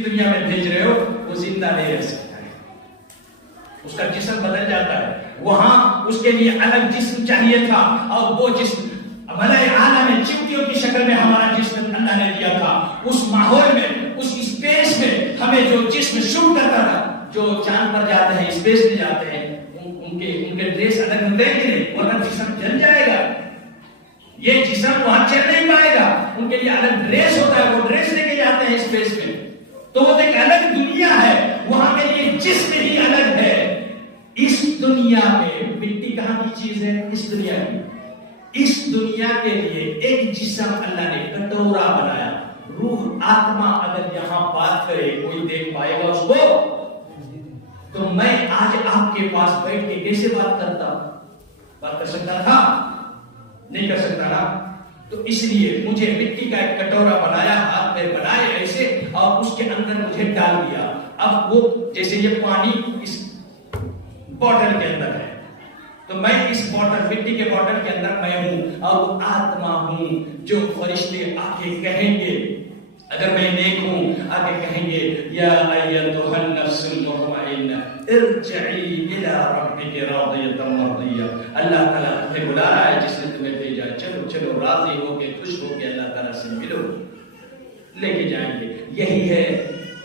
دنیا میں بھیج رہے ہو وہ زندہ نہیں رہ سکتا ہے، اس کا جسم بدل جاتا ہے. وہاں اس کے لیے الگ جسم چاہیے تھا اور وہ جسم ملائے اعلیٰ میں چیونٹیوں کی شکل میں ہمارا جسم اللہ نے دیا تھا. اس ماحول میں اس اسپیس میں ہمیں جو جسم شوٹ کرتا تھا، جو چاند پر جاتے ہیں اسپیس میں جاتے ہیں ان کے ڈریس الگ ہوتے ہیں کہ نہیں، ورنہ جسم جل جائے گا. یہ جسم وہاں چل نہیں پائے گا، ان کے لیے الگ ڈریس ہوتا ہے، وہ ڈریس لے کے جاتے ہیں اسپیس میں. تو وہ ایک الگ دنیا ہے، وہاں کے لیے جسم ہی الگ ہے. اس دنیا میں مٹی کہاں کی چیز ہے؟ اس دنیا کی. اس دنیا کے لیے ایک جسم اللہ نے کٹورا بنایا. روح آتما اگر یہاں بات کرے کوئی دیکھ پائے گا اس کو؟ تو میں آج آپ کے پاس بیٹھ کے کیسے بات کرتا؟ بات کر سکتا تھا؟ نہیں کر سکتا نا. تو اس لیے مجھے مٹی کا ایک کٹورا بنایا، ہاتھ میں بنائے ایسے، اور اس کے اندر مجھے ڈال دیا. اب وہ جیسے یہ پانی اس بوتل کے اندر ہے، تو میں اس بوتل مٹی کے بوتل کے اندر میں ہوں اور وہ آتما ہوں. جو فرشتے آگے کہیں گے، اگر میں نیک ہوں آگے کہیں گے یا ایتھا النفس المطمئنہ ارجعی الی ربک راضیۃ مرضیہ. اللہ تعالیٰ تمہیں بلا رہا ہے جس نے تمہیں بھیجا، چلو چلو راضی ہو کے خوش ہو کے اللہ تعالیٰ سے ملو. لے کے جائیں گے. یہی ہے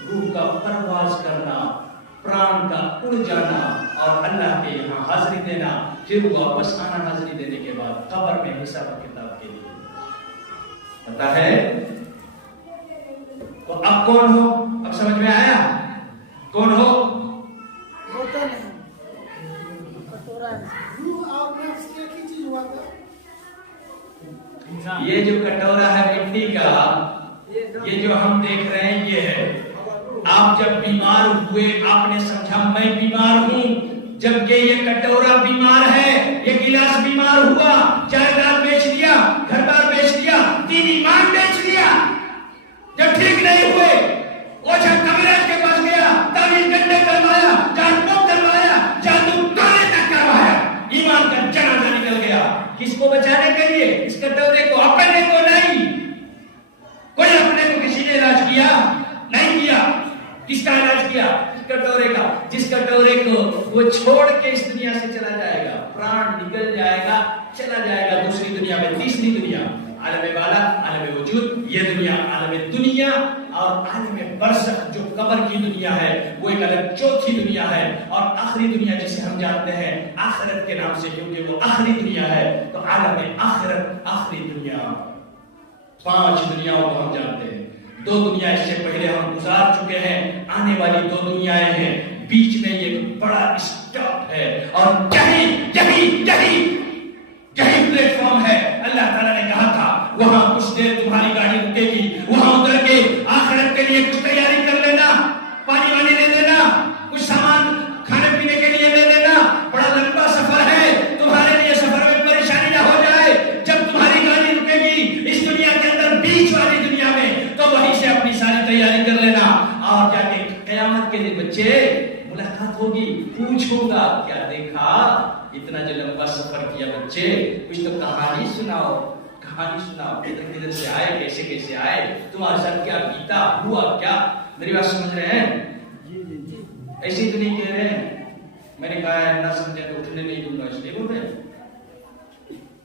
روح کا پرواز کرنا، پران کا اڑ جانا اور اللہ کے یہاں حاضری دینا، پھر واپس آنا حاضری دینے کے بعد قبر میں حساب کتاب کے لیے. پتہ ہے تو اب کون ہو؟ اب سمجھ میں آیا کون ہو؟ یہ جو کٹورا ہے مٹی کا، یہ جو ہم دیکھ رہے ہیں یہ ہے. آپ جب بیمار ہوئے آپ نے سمجھا میں بیمار ہوں، جبکہ یہ کٹورا بیمار ہے. یہ گلاس بیمار ہوا، جائیداد بیچ دیا، گھر بار بیچ دیا، دین ایمان بیچ دیا. جب ٹھیک نہیں ہوئے اوجھا کبیراج کے پاس گیا، تعویذ گنڈے کروایا، جادو کروایا، جادو ٹونے تک کروایا، ایمان کا جنازہ نکل گیا. کس کو بچانے کے لیے؟ اس کٹورے کو، اپنے کو نہیں. کوئی اپنے کو کسی نے علاج کیا نہیں کیا. کس کا علاج کیا؟ اس کٹورے کا. جس کٹورے کو وہ چھوڑ کے اس دنیا سے چلا جائے گا، پران نکل جائے گا، چلا جائے گا دوسری دنیا میں، تیسری دنیا، عالم بالا، عالم وجود. یہ دنیا عالم دنیا اور عالم برزخ جو قبر کی دنیا ہے وہ ایک الگ چوتھی دنیا ہے. اور آخری دنیا جسے ہم جانتے ہیں آخرت کے نام سے، کیونکہ وہ آخری دنیا ہے. تو عالم آخرت، آخری دنیا. 5 دنیاوں کو ہم جانتے ہیں. 2 دنیا اس سے پہلے ہم گزار چکے ہیں، آنے والی 2 دنیایں ہیں. بیچ میں یہ بڑا اسٹاپ ہے اور یہی پلیٹ فارم ہے. اللہ تعالیٰ نے کہا تھا وہاں کچھ دیر تمہاری گاڑی رکے گی، وہاں اتر کے آخرت کے لیے کچھ تیاری کر لینا، پانی وانی لے لینا، کچھ سامان کھانے پینے کے لیے لے لینا. بڑا لمبا سفر ہے، تمہارے لیے سفر میں پریشانی نہ ہو جائے. جب تمہاری گاڑی رکے گی اس دنیا کے اندر، بیچ والی دنیا میں، تو وہیں سے اپنی ساری تیاری کر لینا. اور جا کے قیامت کے دن بچے ملاقات ہوگی، پوچھوں گا کیا دیکھا؟ اتنا جو لمبا سفر کیا بچے، کچھ تو کہانی سناؤ، کہانی سناؤ. کدھر سے آئے، کیسے کیسے آئے، تمہارے ساتھ کیا بیتا، ہوا کیا؟ میری بات سمجھ رہے ہیں؟ ایسی تو نہیں کہہ رہے ہیں. میں نے کہا ہے نہ سمجھے تو اٹھنے نہیں دوں گا، اس لیے بول رہے ہیں،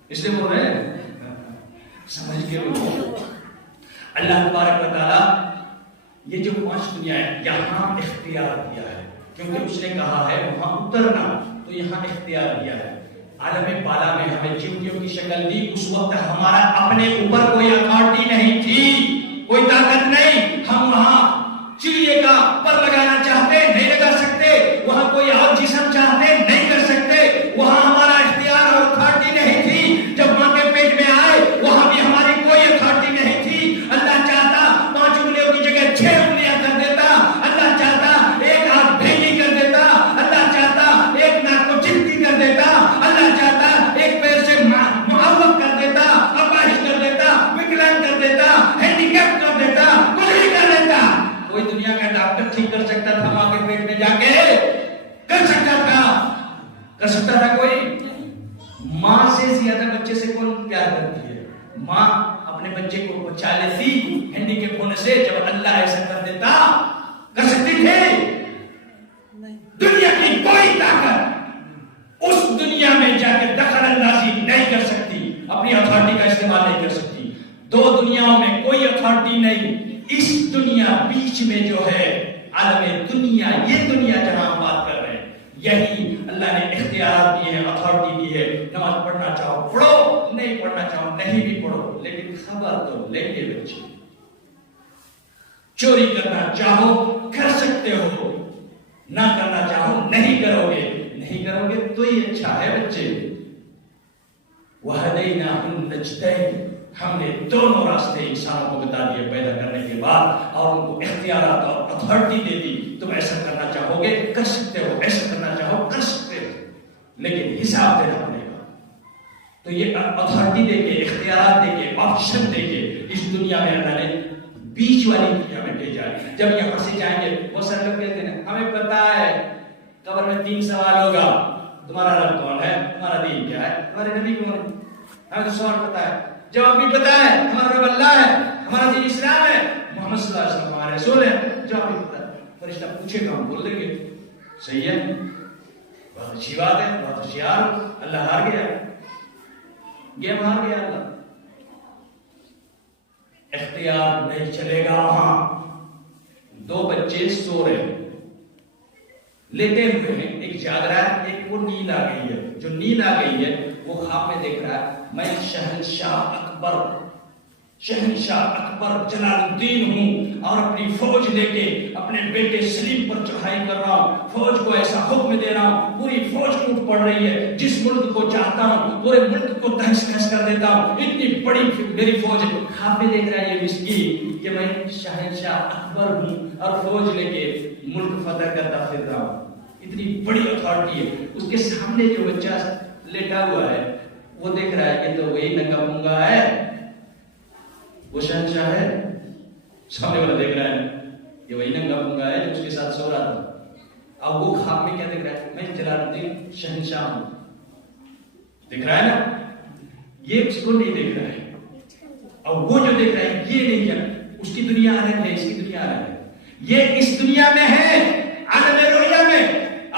اس لیے بول رہے ہیں. سمجھ کے بولو. اللہ تبارک و تعالیٰ یہ جو 5 دنیا ہے یہاں اختیار دیا ہے، کیونکہ اس نے کہا ہے وہاں اترنا، تو یہاں اختیار دیا ہے. عالم بالا میں ہمیں چیونٹیوں کی شکل دی. اس وقت ہمارا اپنے اوپر کوئی اتھارٹی نہیں تھی، کوئی طاقت نہیں. ہم وہاں چڑیے کا پر لگانا چاہتے نہیں لگا سکتے، وہاں کوئی اور جسم چاہتے نہیں کر سکتے. وہاں ہمارا اختیار اور اتھارٹی نہیں تھی. جب ماں کے پیٹ میں آئے وہاں بھی ہماری کوئی اتھارٹی نہیں تھی. اللہ چاہتا 5 انگلیوں کی جگہ 6 انگلیاں کر دیتا. اللہ چاہتا ایک ہاتھ بھینی کر دیتا. اللہ چاہتا ایک ناک کو چپٹی کر دیتا. اللہ چاہتا ایک پیر سے معوق کر دیتا، اپاہج کر دیتا، وکلانگ کر دیتا، ہینڈیکیپ کر دیتا، کچھ بھی کر دیتا. کوئی دنیا کا ڈاکٹر ٹھیک کر سکتا تھا ماں کے پیٹ میں جا کے؟ کر سکتا تھا کوئی؟ ماں سے زیادہ بچے سے کون پیار کرتی ہے؟ ماں اپنے بچے کو بچا لیتی ہینڈیکیپ ہونے سے. جب اللہ ایسا کر دیتا بیچ میں جو ہے عالم دنیا، یہ دنیا جہاں ہم بات کر رہے ہیں، یہی اللہ نے اختیار دیے ہیں، اتھارٹی دی ہے. نماز پڑھنا چاہو پڑھو، نہیں پڑھنا چاہو نہیں بھی پڑھو، لیکن خبر تو لیں گے بچے. چوری کرنا چاہو کر سکتے ہو، نہ کرنا چاہو نہیں کرو گے. نہیں کرو گے تو ہی اچھا ہے بچے. وَهَدَيْنَاهُ النَّجْدَيْنِ، ہم نے دونوں راستے انسانوں کو بتا دیے پیدا کرنے کے بعد، اور ان کو اختیارات اور اتھارٹی دے دی. تم ایسا کرنا چاہو گے کر سکتے ہو، ایسا کرنا چاہو کر سکتے ہو، لیکن حساب دینا پڑے گا. تو یہ اتھارٹی دے کے، اختیارات دے کے، آپشن دے کے اس دنیا میں اللہ نے بیچ والی دنیا میں بھیجا ہے. جب یہاں سے جائیں گے، وہ سر لوگ کہتے ہیں ہمیں پتا ہے قبر میں 3 سوال ہوگا، تمہارا رب کون ہے، تمہارا دین کیا ہے، تمہارے نبی کون ہے. ہمیں تو سوال پتا ہے، جواب بھی پتا ہے، ہمارا رب اللہ ہے، ہمارا دین اسلام ہے، محمد صلی اللہ علیہ وسلم ہمارے رسول ہے. جواب بھی پتا ہے. فرشتہ پوچھے گا ہم بول دیں گے صحیح ہے، بہت اچھی بات ہے، بہت ہوشیار. اللہ ہار گیا، گیم ہار گیا. اللہ اختیار نہیں چلے گا. وہاں 2 بچے سو رہے لیٹے ہوئے ہیں، ایک جاگ رہا ہے، ایک کو نیند آ گئی ہے. جو نیند آ گئی ہے وہ خواب میں دیکھ رہا ہے میں شہنشاہ اکبر جلال الدین ہوں، اور اپنی فوج لے کے اپنے بیٹے سلیم پر چڑھائی کر رہا ہوں. فوج کو ایسا حکم دے رہا ہوں، پوری فوج ٹوٹ پڑ رہی ہے، جس ملک کو چاہتا ہوں پورے ملک کو تہس نہس کر دیتا ہوں، اتنی بڑی میری فوج ہے. خواب میں دیکھ رہا ہے یہ مسکین کہ میں شہنشاہ اکبر ہوں اور فوج لے کے ملک فتح کرتا پھر رہا ہوں. اتنی بڑی اتھارٹی ہے. اس کے سامنے جو بچہ لیٹا ہوا ہے وہ دیکھ رہا ہے کہ تو وہی ننگا پونگا ہے، وہ شہنشاہ ہے. سامنے والا دیکھ رہا ہے یہ وہی ننگا پونگا ہے جو اس کے ساتھ سو رہا تھا. اب وہ خواب میں کیا دیکھ رہا ہے، میں جلال الدین شہنشاہ ہوں. دیکھ رہا ہے نا، یہ اس کو نہیں دیکھ رہا ہے. اور وہ جو دیکھ رہا ہے یہ نہیں ہے. اس کی دنیا الگ ہے، اس کی دنیا الگ ہے. یہ اس دنیا میں ہے عالم رویا میں،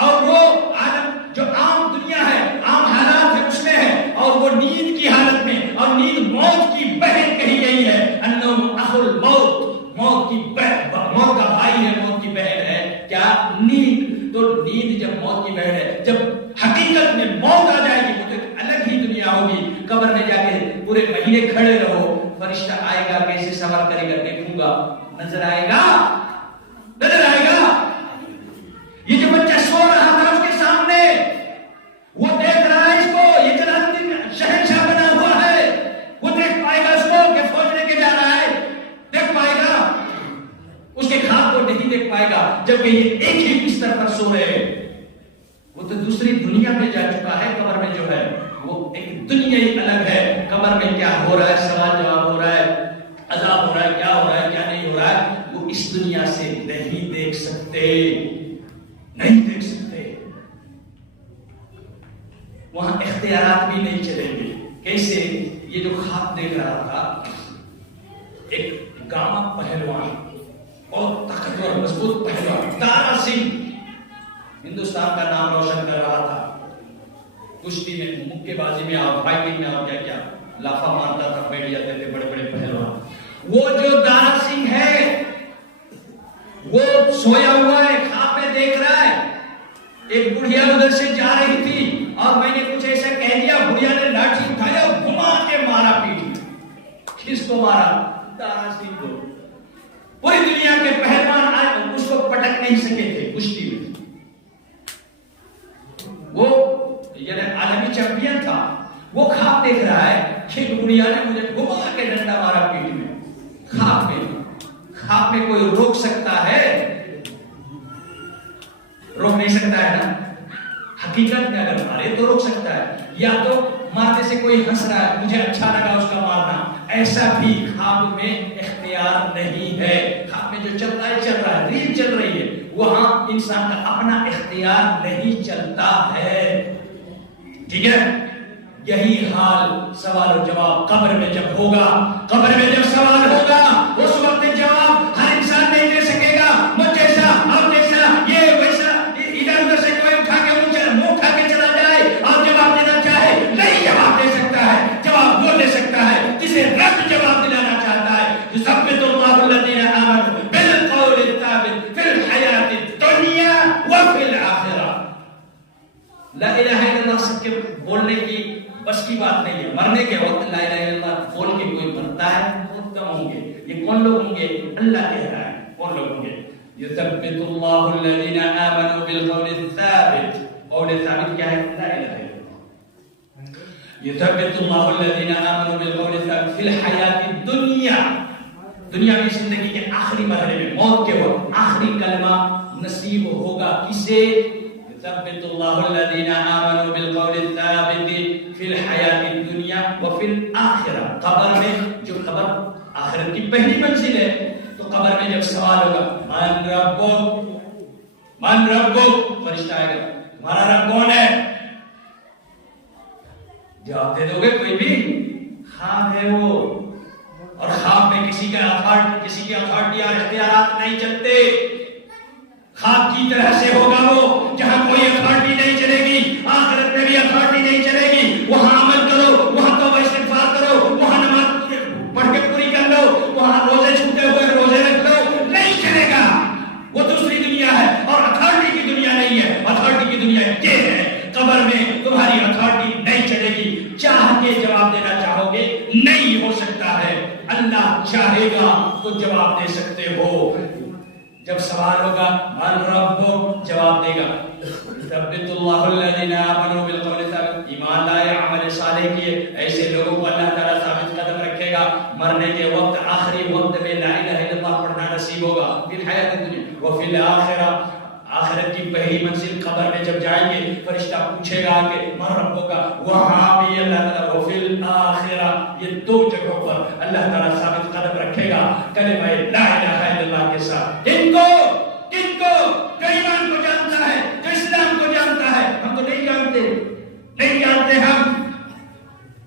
اور وہ عالم جو عام دنیا ہے، عام حالات ہے اس میں ہے. اور وہ نیند کی حالت میں، اور نیند موت کی بہن کہی گئی ہے. انہم اخو الموت، موت کی بہن، موت کا بھائی ہے، موت کی بہن ہے. کیا نیند؟ تو نیند جب موت کی بہن ہے، جب حقیقت میں موت آ جائے گی وہ تو ایک الگ ہی دنیا ہوگی. قبر میں جا کے پورے مہینے کھڑے رہو، فرشتہ آئے گا کیسے سوال کرے گا دیکھوں گا، نظر آئے گا، نظر آئے گا. یہ جو بچہ سو رہا تھا اس کے سامنے، وہ دیکھ رہا ہے اس کو، یہ جلال الدین شہنشاہ بنا ہوا ہے. وہ دیکھ پائے گا اس کو کہ فوج لے کے جا رہا ہے، دیکھ پائے گا. اس کے خواب کو نہیں دیکھ پائے گا، جبکہ یہ ایک ہی بستر پر سو رہے ہیں. وہ تو دوسری دنیا میں جا چکا ہے. قبر میں جو ہے وہ ایک دنیا ہی الگ ہے. قبر میں کیا ہو رہا ہے، سوال جواب ہو رہا ہے، عذاب ہو رہا ہے، کیا ہو رہا ہے کیا نہیں ہو رہا ہے، وہ اس دنیا سے نہیں دیکھ سکتے، نہیں دیکھ سکتے. وہاں اختیارات بھی نہیں چلیں گے. کیسے؟ یہ جو خواب دیکھ رہا تھا، ایک گاما پہلوان، بہت طاقتور مضبوط پہلوان، دارا سنگھ، ہندوستان کا نام روشن کر رہا تھا. کشتی میں، مکے بازی میں اور فائٹنگ میں اور کیا کیا لافا مارتا تھا، بیٹھ جاتے تھے بڑے بڑے پہلوان. وہ جو دارا سنگھ ہے وہ سویا ہوا ہے، خواب میں دیکھ رہا ہے ایک بڑھیا ادھر سے جا رہی تھی اور میں نے کچھ ایسا کہہ دیا، بڑھیا نے لاٹھی اٹھایا، گھما کے مارا پیٹی. کس کو مارا؟ دارا سنگھ کو. پوری دنیا کے پہلوان آئے اس کو پٹک نہیں سکے تھے کشتی میں. وہ یعنی عالمی چیمپئن تھا. وہ خواب دیکھ رہا ہے کہ بڑھیا نے مجھے گھما کے ڈنڈا مارا پیٹی میں. خواب میں، خواب میں کوئی روک سکتا ہے؟ روک نہیں سکتا ہے نا. حقیقت میں اگر مارے تو روک سکتا ہے، یا تو مارنے سے کوئی ہنس رہا ہے، مجھے اچھا لگا اس کا مارنا، ایسا بھی خواب میں اختیار نہیں ہے. خواب میں جو چل رہا ہے چل رہا ہے، ریل چل رہی ہے، وہاں انسان کا اپنا اختیار نہیں چلتا ہے. ٹھیک ہے؟ یہی حال سوال و جواب قبر میں جب ہوگا. قبر میں جب سوال ہوگا اس وقت جواب ہر انسان نہیں دے سکے گا. مجھ جیسا، آپ جیسا، یہ ویسا، ادھر ادھر سے کوئی اٹھا کے منہ اٹھا کے چلا جائے اور جواب دینا چاہے نہیں جواب دے سکتا ہے. جواب وہ دے سکتا ہے جسے رب جواب دلانا چاہتا ہے. يثبت الله الذين آمنوا بالقول لا الہ الا اللہ سب کے بولنے کی بس کی بات نہیں ہے. مرنے کے وقت لا الہ الا اللہ بول کے کوئی مرتا ہے بہت کم ہوں گے. یہ کون لوگ ہوں گے؟ اللہ کہہ رہا ہے کون لوگ ہوں گے. یثبت اللہ الذین آمنوا بالقول الثابت. قول ثابت کیا ہے؟ لا الہ الا اللہ. یثبت اللہ الذین آمنوا بالقول الثابت فی الحیات الدنیا. دنیا کی زندگی کے آخری مرحلے میں موت کے وقت آخری کلمہ نصیب ہوگا کسے؟ یثبت اللہ الذین آمنوا بالقول الثابت فی الحیات الدنیا وفی الآخرہ. قبر میں جو قبر آخرت کی پہلی منزل ہے تو قبر میں جب سوال ہوگا من ربک من ربک، فرشتہ آئے گا تمہارا رب کون ہے؟ جواب دے دو گے کوئی بھی؟ خواب ہے وہ. اور خواب میں کسی کی اتھارٹی اور اختیارات نہیں چلتے. خواب کی طرح سے ہوگا وہ جہاں کوئی اتھارٹی نہیں چلے گی. آخرت میں بھی اتھارٹی نہیں چلے گی. وہاں عمل کرو، وہاں توبہ استغفار کرو، وہاں نماز پڑھ کے پوری کر لو، وہاں روزے چھوٹے ہوئے روزے رکھ لو، نہیں چلے گا. وہ دوسری دنیا ہے اور اتھارٹی کی دنیا نہیں ہے. اتھارٹی کی دنیا یہ ہے. قبر میں تمہاری اتھارٹی نہیں چلے گی. چاہ کے جواب دینا چاہو گے نہیں ہو سکتا ہے. اللہ چاہے گا تو جواب دے سکتے ہو. جب سوال ہوگا من ربک، جواب دے گا ثبت اللہ الذین آمنوا بالقول الثابت. ایمان لائے، عمل صالح کیے، ایسے لوگوں کو اللہ تعالیٰ ثابت قدم رکھے گا. مرنے کے وقت آخری وقت میں لا الہ الا اللہ پڑھنا نصیب ہوگا. فی الحیات الدنیا وفی الآخرہ. آخرت کی پہلی منزل قبر میں جب جائیں گے فرشتہ پوچھے گا کہ من ربک کا، وہاں بھی اللہ تعالیٰ وفی الآخرہ. یہ دو جگہوں پر اللہ تعالیٰ ثابت قدم رکھے گا کلمہ لا الہ الا اللہ کے ساتھ. کن کو جو ایمان کو جانتا ہے، جو اسلام کو جانتا ہے. ہم تو نہیں جانتے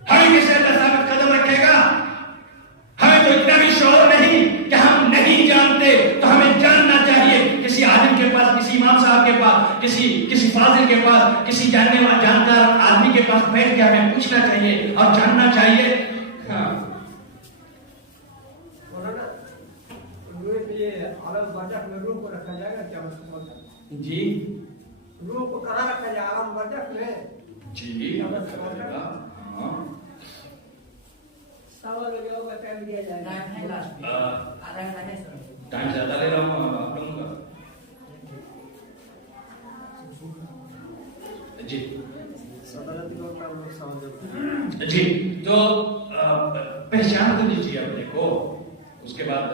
ہمیں کیسے اللہ ثابت قدم رکھے گا؟ ہمیں تو اتنا بھی شعور نہیں کہ ہم نہیں جانتے تو ہمیں جاننا چاہیے. کسی عالم کے پاس، کسی امام صاحب کے پاس، کسی فاضل کے پاس، کسی جاننے والا جانکار آدمی کے پاس بیٹھ کے ہمیں پوچھنا چاہیے اور جاننا چاہیے. جی روح کو کرا رکھا جائے عالم برزخ میں. جی سوال جواب کا ٹائم دیا جائے گا. ٹائم زیادہ لے رہا ہوں آپ لوگوں کا. جی تو پہچان تو لیجیے اپنے کو. اس کے بعد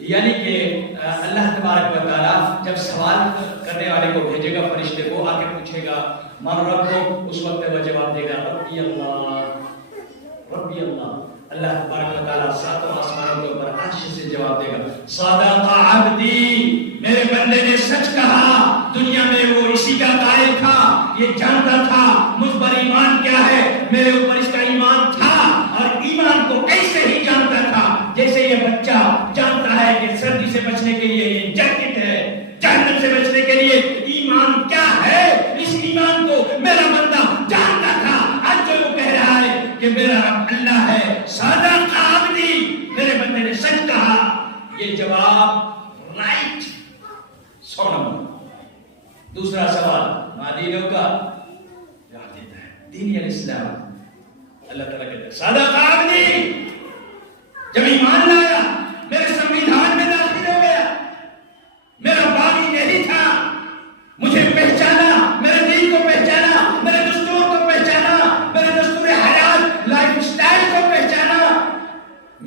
یعنی کہ اللہ تبارک و تعالیٰ جب سوال کرنے والے کو بھیجے گا، فرشتے کو آ کے پوچھے گا من ربک، اس وقت وہ جواب دے گا ربی اللہ ربی اللہ. اللہ تبارک و تعالیٰ ساتوں آسمانوں کے اوپر عرش سے جواب دے گا صدق عبدی، میرے بندے نے سچ کہا. دنیا میں وہ اسی کا قائل تھا، یہ جانتا تھا مجھ پر ایمان کیا ہے، میرے اوپر اس کا ایمان تھا. اور ایمان کو ایسے ہی جانتا تھا جیسے یہ بچہ جانتا ہے کہ سردی سے بچنے کے لیے یہ جیکٹ ہے، جہنم سے بچنے کے لیے ایمان کیا ہے. اس ایمان کو میرا بندہ جانتا تھا. آج جو وہ کہہ رہا ہے کہ میرا رب اللہ ہے، صدق عبدی، میرے بندے نے سچ کہا، یہ جواب رائٹ 100 نمبر. دوسرا سوال مادینوں کا جواب دیتا ہے دین الاسلام. اللہ تعالیٰ کہتا ہے صدق عبدی، جب ایمان لایا میرے سنویدھان میں داخل ہو گیا، میرا باغی نہیں تھا، مجھے پہچانا، میرے دین کو پہچانا، میرے دستور کو پہچانا، میرے دستور حیات لائف سٹائل کو پہچانا،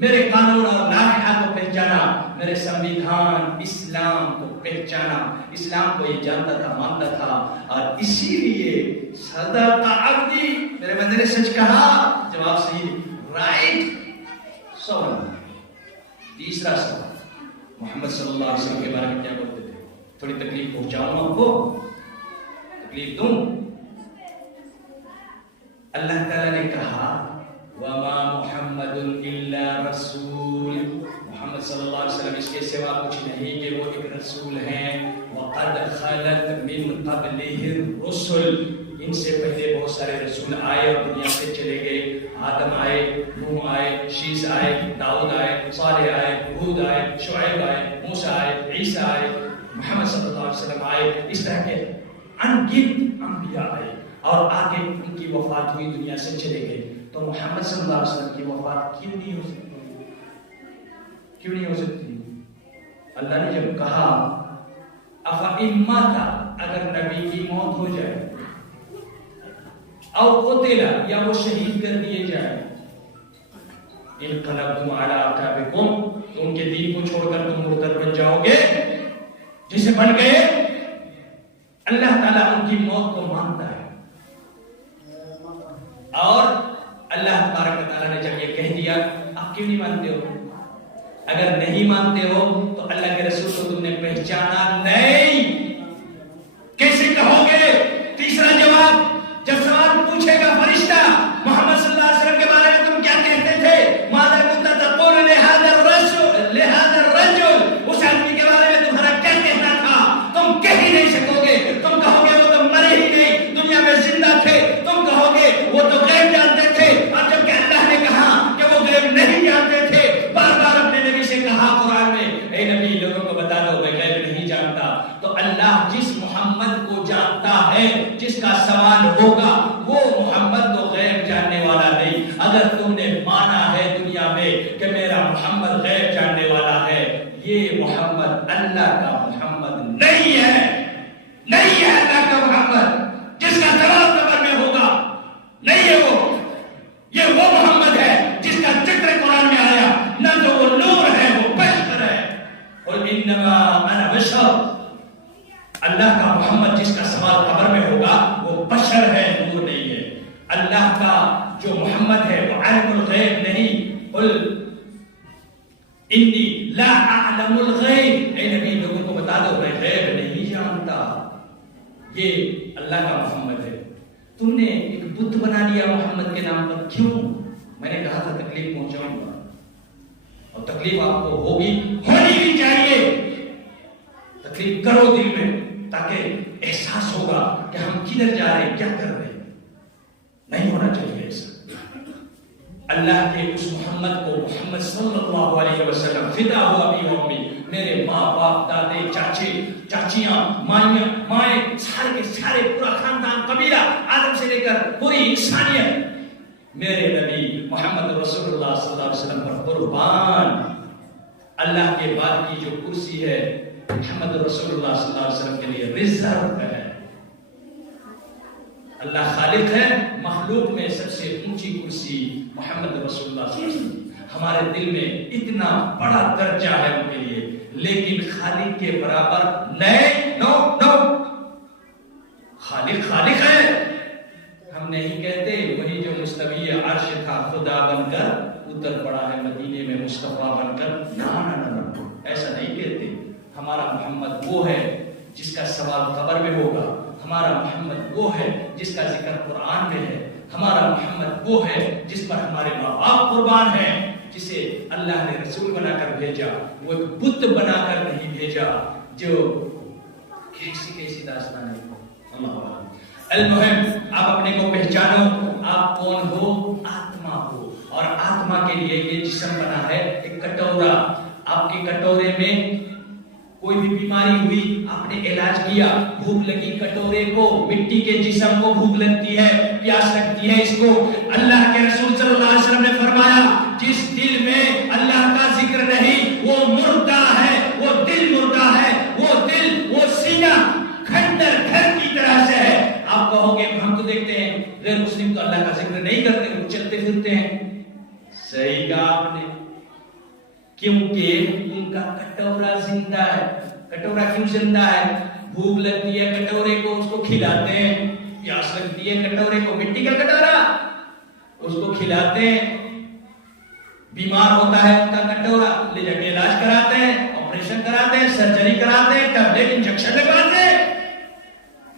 میرے قانون اور لائحہ کو پہچانا، میرے سنویدھان اسلام کو پہچانا. اسلام کو یہ جانتا تھا، مانتا تھا، اور اسی لیے صدق عبدی، میرے بندے نے سچ کہا، جواب صحیح رائٹ 100 نمبر. تیسرا سوال محمد صلی اللہ علیہ وسلم کے بارے میں کیا بولتے تھے؟ تھوڑی تکلیف پہنچاؤں آپ کو، تکلیف دوں. اللہ تعالیٰ نے کہا وما محمد الا رسول، محمد صلی اللہ علیہ وسلم اس کے سوا کچھ نہیں کہ وہ ایک رسول ہیں. وقد خلت من قبلہ الرسل، ان سے پہلے بہت سارے رسول آئے اور دنیا سے چلے گئے. آدم آئے، نوح آئے، شیس آئے، داؤد آئے، صالح آئے، ہود آئے، شعیب آئے، موسیٰ آئے، عیسیٰ آئے، محمد صلی اللہ علیہ وسلم آئے. اس طرح کے ان گنت انبیاء آئے. اور آگے ان کی وفات ہوئی، دنیا سے چلے گئے، تو محمد صلی اللہ علیہ وسلم کی وفات کیوں نہیں ہو سکتی؟ کیوں نہیں ہو سکتی؟ اللہ نے جب کہا افإن مات، اگر نبی کی موت ہو جائے، او قتل، یا وہ شہید کر دیے جائے، انقلبتم علی اعقابکم، تو ان کے دین کو چھوڑ کر تم مرتد بن جاؤ گے جسے بن گئے۔ اللہ تعالیٰ ان کی موت کو مانتا ہے، اور اللہ تبارک و تعالیٰ نے جب یہ کہہ دیا، آپ کیوں نہیں مانتے ہو؟ اگر نہیں مانتے ہو تو اللہ کے رسول کو تم نے پہچانا نہیں، کیسے کہو گے؟ تیسرا جواب، جب سوال پوچھے گا فرشتہ محمد صلی اللہ علیہ وسلم کے بارے میں تم کیا کہتے تھے، ماذا كنت تقول لهذا الرجل، اس آدمی کے بارے میں تمہارا کیا کہنا تھا؟ تم کہہ ہی نہیں سکو گے، تم کہو گے وہ تو مرے ہی نہیں، دنیا میں زندہ تھے، تم کہو گے وہ تو غیب جانتے تھے، اور جب کہ اللہ نے کہا کہ وہ غیب نہیں جانتے تھے، بار بار اپنے نبی سے کہا قرآن میں، اے نبی لوگوں کو بتا دو میں غیب نہیں جانتا۔ تو اللہ جس محمد کو جانتا ہے، جس کا سوال ہوگا، وہ محمد تو غیب جاننے والا نہیں۔ اگر تم نے مانا ہے دنیا میں کہ میرا محمد غیب جاننے والا ہے، یہ محمد اللہ کا محمد نہیں ہے، نہیں ہے اللہ کا محمد جس کا سوال قبر میں ہوگا، نہیں ہے وہ۔ یہ وہ محمد ہے جس کا ذکر قرآن میں آیا، نہ تو وہ نور ہے، وہ بشر ہے۔ قل انما انا بشر، اللہ کا محمد جس کا سوال قبر میں ہوگا وہ بشر ہے، نور نہیں ہے۔ اللہ کا جو محمد ہے وہ عالم الغیب نہیں، قل انی لا اعلم الغیب، اے نبی لوگوں کو بتا دو میں غیب نہیں جانتا۔ یہ اللہ کا محمد ہے۔ تم نے ایک بت بنا لیا محمد کے نام پر، کیوں؟ میں نے کہا تھا تکلیف پہنچاؤں گا، اور تکلیف آپ کو ہوگی، ہونی بھی چاہیے، تکلیف کرو دل میں، تاکہ احساس ہوگا کہ ہم کدھر جا رہے ہیں، کیا کر رہے ہیں۔ نہیں ہونا چاہیے ایسا۔ اللہ کے اس محمد کو، محمد صلی اللہ علیہ وسلم، فدا ہو ابی و امی، میرے ماں باپ، دادے، چاچے، چاچیاں، مائیں، سارے کے سارے، پورا خاندان، قبیلہ، آدم سے لے کر پوری انسانیت میرے نبی محمد رسول اللہ صلی اللہ علیہ وسلم پر قربان۔ اللہ کے بعد کی جو کرسی ہے محمد رسول اللہ صلی اللہ علیہ وسلم کے لیے ریزرو ہے۔ اللہ خالق ہے، مخلوق میں سب سے اونچی کرسی محمد رسول اللہ صلی اللہ علیہ وسلم۔ ہمارے دل میں اتنا بڑا درجہ ہے ان کے لیے، لیکن خالق کے برابر نہیں، نو نو۔ خالق خالق ہے، ہم نہیں کہتے وہی جو مستوی عرش تھا خدا بن کر اتر پڑا ہے مدینے میں مصطفیٰ بن کر، نہ ایسا نہیں کہتے۔ ہمارا محمد وہ ہے جس کا سوال قبر میں ہوگا، ہمارا محمد وہ ہے جس کا ذکر قرآن میں ہے، ہمارا محمد وہ ہے جس پر ہمارے ماں باپ قربان ہیں، جسے اللہ نے رسول بنا کر بھیجا، وہ ایک بت بنا کر نہیں بھیجا۔ جو کیسی داستان ہے، اللہ عالم۔ المہم، آپ اپنے کو پہچانو، آپ کون ہو؟ آتما ہو، اور آتما کے لیے یہ جسم بنا ہے ایک کٹورا۔ آپ کے کٹورے میں کوئی بھی بیماری ہوئی، آپ نے علاج کیا، بھوک لگی کٹورے کو، مٹی کے جسم کو بھوک لگتی ہے، پیاس لگتی ہے اس کو۔ اللہ کے رسول صلی اللہ علیہ وسلم نے فرمایا جس دل میں اللہ کا ذکر نہیں وہ مردہ ہے، وہ دل مردہ ہے، وہ دل، وہ سینہ کھنڈر گھر کی طرح سے ہے۔ آپ کہو گے ہم تو دیکھتے ہیں غیر مسلم تو اللہ کا ذکر نہیں کرتے، وہ چلتے پھرتے ہیں۔ صحیح کہا آپ نے، کیونکہ ان کا کٹورا زندہ ہے۔ کٹورا کیوں زندہ ہے؟ بھوک لگتی ہے کٹورے کو، اس کو کھلاتے ہیں، پیاس لگتی ہے کٹورے کو، مٹی کا کٹورا اس کو کھلاتے ہیں، بیمار ہوتا ہے ان کا کٹورا، لے جا کے علاج کراتے ہیں، آپریشن کراتے ہیں، سرجری کراتے ہیں، ٹیبلٹ انجیکشن لگواتے ہیں۔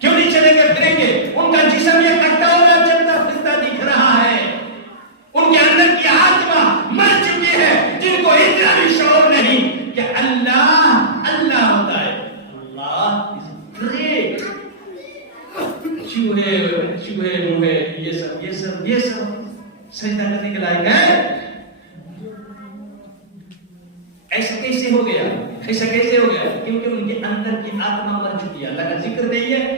کیوں نہیں چلیں گے پھریں گے؟ ان کا جسم یہ کٹورا چلتا پھرتا دکھ رہا ہے، ان کے اندر کی آتما مر چکی ہے، جن کو اتنا بھی شعور نہیں کہ اللہ اللہ ہوتا ہے۔ اللہ is great۔ چوہے موہے یہ سب سجدہ کرنے کے لائق ہے؟ ایسا کیسے ہو گیا؟ کیونکہ ان کے اندر کی آتما مر چکی ہے، اللہ کا ذکر نہیں ہے